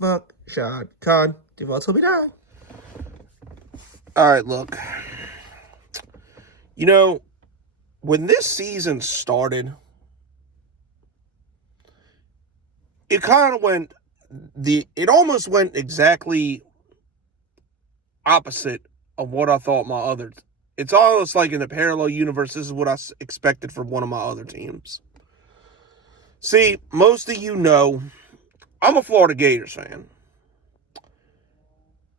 Fuck Sean Con. Defaults will be down. All right, look. You know, when this season started, it kind of went it almost went exactly opposite of what I thought my other. It's almost like in a parallel universe, this is what I expected from one of my other teams. See, most of you know, I'm a Florida Gators fan.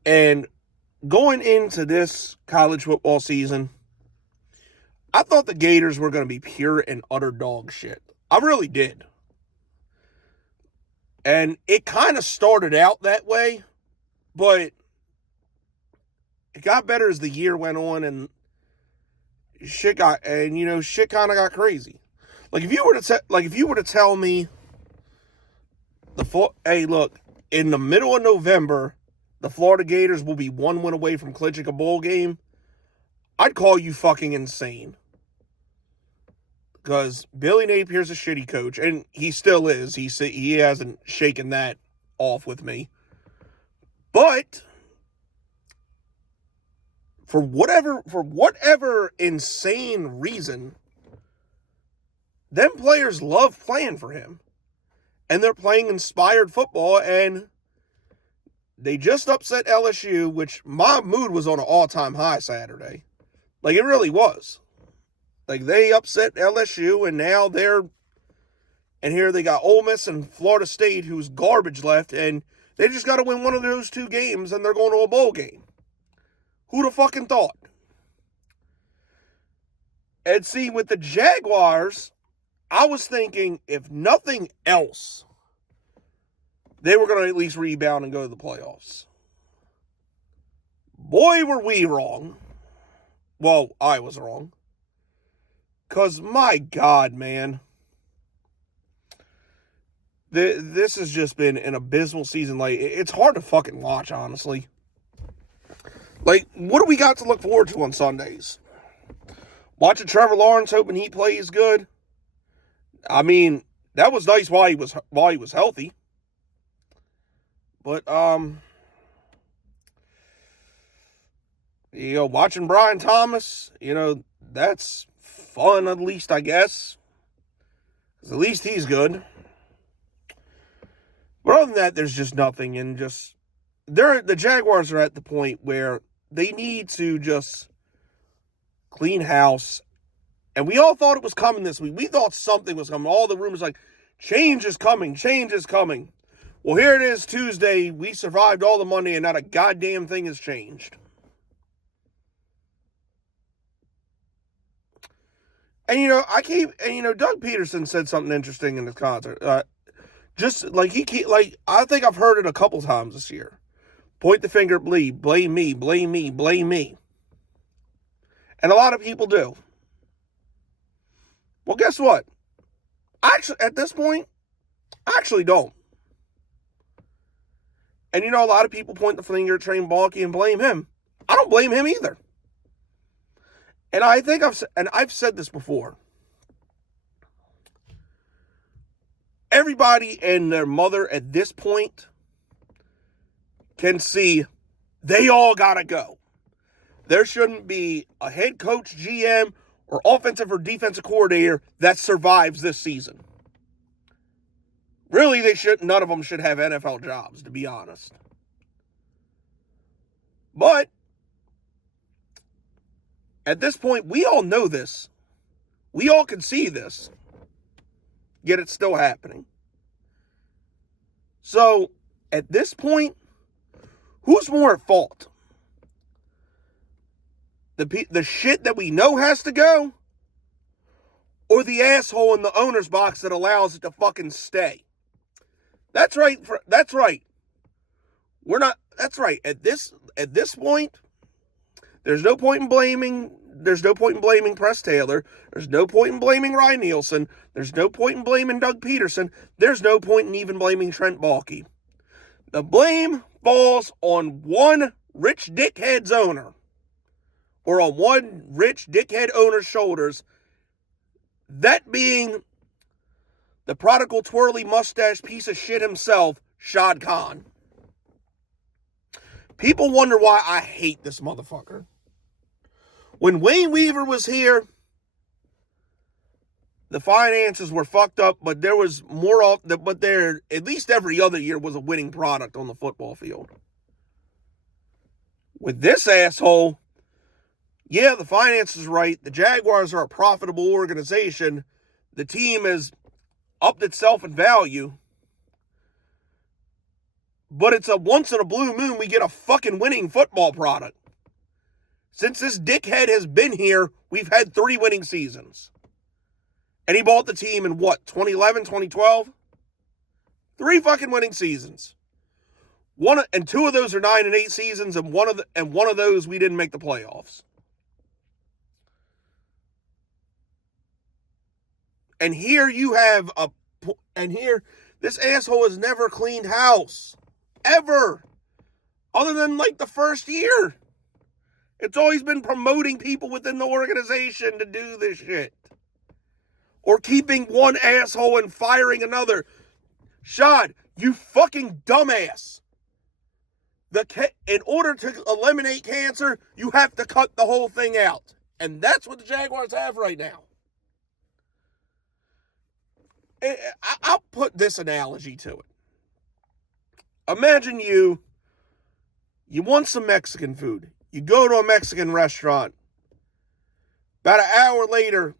And going into this college football season, I thought the Gators were going to be pure and utter dog shit. I really did. And it kind of started out that way, but it got better as the year went on, and shit kind of got crazy. Like if you were to tell me hey, look, in the middle of November, the Florida Gators will be one win away from clinching a bowl game, I'd call you fucking insane. Because Billy Napier's a shitty coach, and he still is. He hasn't shaken that off with me. But for whatever insane reason, them players love playing for him. And they're playing inspired football, and they just upset LSU, which my mood was on an all-time high Saturday. Like, it really was. Like, they upset LSU, and now and here they got Ole Miss and Florida State, who's garbage left, and they just got to win one of those two games, and they're going to a bowl game. Who'd have fucking thought? And see, with the Jaguars, I was thinking, if nothing else, they were going to at least rebound and go to the playoffs. Boy, were we wrong. Well, I was wrong. Because, my God, man. This has just been an abysmal season. Like, it's hard to fucking watch, honestly. Like, what do we got to look forward to on Sundays? Watching Trevor Lawrence, hoping he plays good. I mean, that was nice while he was healthy. But, watching Brian Thomas, that's fun, at least, I guess. Because at least he's good. But other than that, there's just nothing. And the Jaguars are at the point where they need to just clean house. And we all thought it was coming this week. We thought something was coming. All the rumors like, change is coming, change is coming. Well, here it is, Tuesday. We survived all the Monday, and not a goddamn thing has changed. And, Doug Pederson said something interesting in his concert. I think I've heard it a couple times this year. Point the finger at Bleak. Blame me, blame me, blame me. And a lot of people do. Well, guess what? Actually, at this point, I actually don't. And a lot of people point the finger at Trey Baalke and blame him. I don't blame him either. And I think I've said this before. Everybody and their mother at this point can see they all gotta go. There shouldn't be a head coach, GM, or offensive or defensive coordinator that survives this season. Really, none of them should have NFL jobs, to be honest. But at this point, we all know this. We all can see this. Yet it's still happening. So, at this point, who's more at fault? The shit that we know has to go? Or the asshole in the owner's box that allows it to fucking stay? That's right. That's right. That's right. At this point, there's no point in blaming Press Taylor. There's no point in blaming Ryan Nielsen. There's no point in blaming Doug Pederson. There's no point in even blaming Trent Baalke. The blame falls on one rich dickhead's owner. Or on one rich dickhead owner's shoulders. That being the prodigal twirly mustache piece of shit himself, Shad Khan. People wonder why I hate this motherfucker. When Wayne Weaver was here, the finances were fucked up, but there was more off. But there, at least every other year, was a winning product on the football field. With this asshole, yeah, the finances are right. The Jaguars are a profitable organization. The team has upped itself in value. But it's a once in a blue moon we get a fucking winning football product. Since this dickhead has been here, we've had 3 winning seasons. And he bought the team in what, 2011, 2012? 3 fucking winning seasons. 2 of those are 9-8 seasons, and one of those we didn't make the playoffs. And here you have this asshole has never cleaned house. Ever. Other than like the first year. It's always been promoting people within the organization to do this shit. Or keeping one asshole and firing another. Shad, you fucking dumbass. In order to eliminate cancer, you have to cut the whole thing out. And that's what the Jaguars have right now. I'll put this analogy to it. Imagine you want some Mexican food. You go to a Mexican restaurant. About an hour later,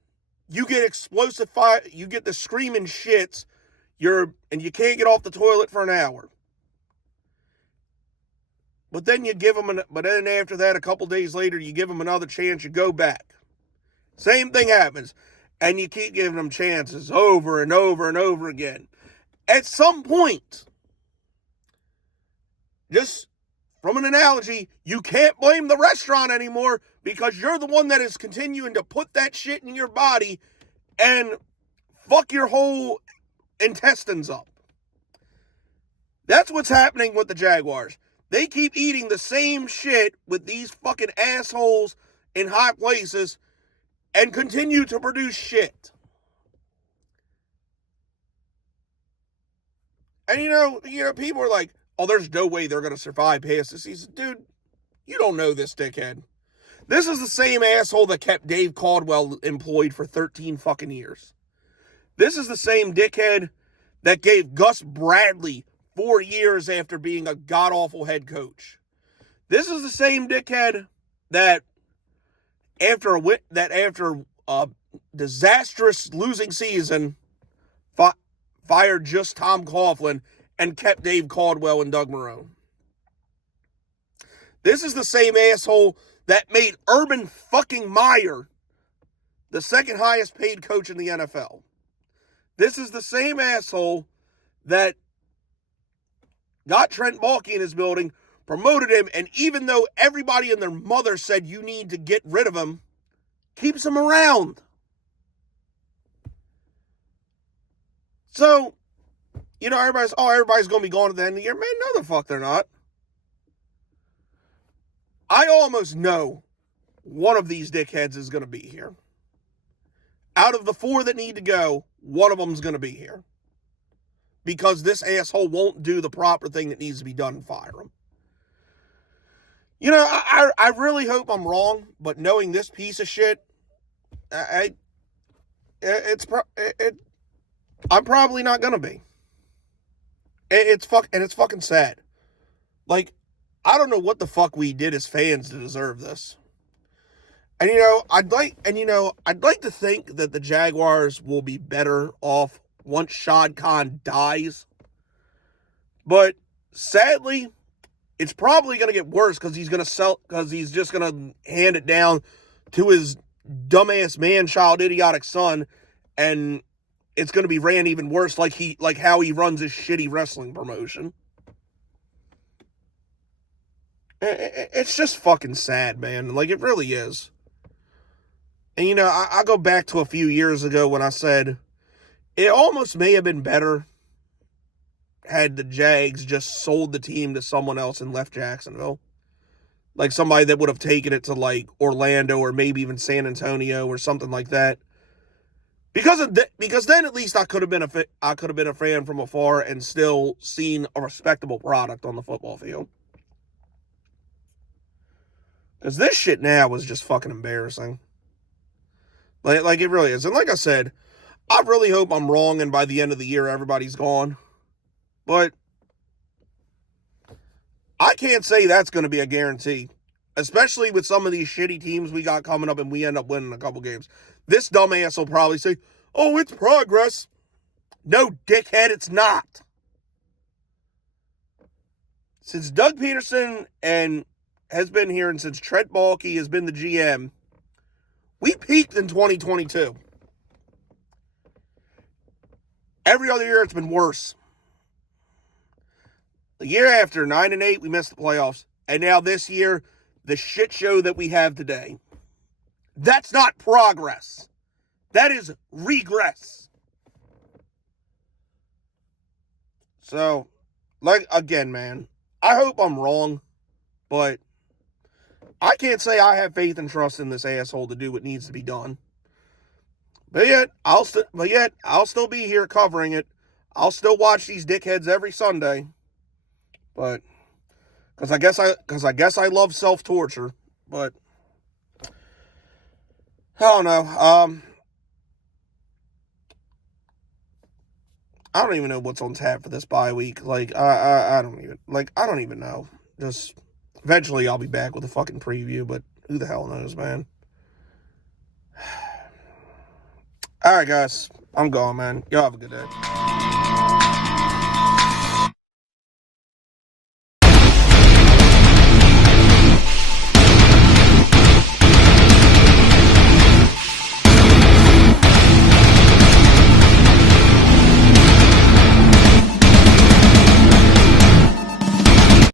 you get explosive fire. You get the screaming shits. And you can't get off the toilet for an hour. But then but then after that, a couple days later, you give them another chance. You go back. Same thing happens. And you keep giving them chances over and over and over again. At some point, just from an analogy, you can't blame the restaurant anymore because you're the one that is continuing to put that shit in your body and fuck your whole intestines up. That's what's happening with the Jaguars. They keep eating the same shit with these fucking assholes in high places and continue to produce shit. And you know, people are like, oh, there's no way they're going to survive past the season. Dude, you don't know this dickhead. This is the same asshole that kept Dave Caldwell employed for 13 fucking years. This is the same dickhead that gave Gus Bradley 4 years after being a god-awful head coach. This is the same dickhead that after a disastrous losing season fired just Tom Coughlin and kept Dave Caldwell and Doug Marrone. This is the same asshole that made Urban fucking Meyer the second highest paid coach in the NFL. This is the same asshole that got Trent Baalke in his building, promoted him, and even though everybody and their mother said you need to get rid of him, keeps him around. So, everybody's going to be gone at the end of the year. Man, no the fuck they're not. I almost know one of these dickheads is going to be here. Out of the 4 that need to go, one of them's going to be here. Because this asshole won't do the proper thing that needs to be done and fire him. I really hope I'm wrong, but knowing this piece of shit, I'm probably not gonna be. It's fucking sad. Like, I don't know what the fuck we did as fans to deserve this. And I'd like to think that the Jaguars will be better off once Shad Khan dies. But sadly, it's probably going to get worse because he's just going to hand it down to his dumbass man-child idiotic son, and it's going to be ran even worse like how he runs his shitty wrestling promotion. It's just fucking sad, man. Like, it really is. And I go back to a few years ago when I said it almost may have been better had the Jags just sold the team to someone else and left Jacksonville. Like somebody that would have taken it to like Orlando or maybe even San Antonio or something like that. Because then at least I could have been a fan from afar and still seen a respectable product on the football field. Because this shit now is just fucking embarrassing. Like it really is. And like I said, I really hope I'm wrong and by the end of the year everybody's gone. But I can't say that's going to be a guarantee. Especially with some of these shitty teams we got coming up and we end up winning a couple games. This dumbass will probably say, oh, it's progress. No, dickhead, it's not. Since Doug Pederson has been here and since Trent Baalke has been the GM, we peaked in 2022. Every other year it's been worse. The year after, 9-8, we missed the playoffs. And now this year, the shit show that we have today. That's not progress. That is regress. So, again, man, I hope I'm wrong, but I can't say I have faith and trust in this asshole to do what needs to be done. But yet, I'll still be here covering it. I'll still watch these dickheads every Sunday. But because I guess I love self-torture, but I don't know. I don't even know what's on tap for this bye week. I don't even know. Just eventually I'll be back with a fucking preview, but who the hell knows, man. All right, guys, I'm going, man. Y'all have a good day.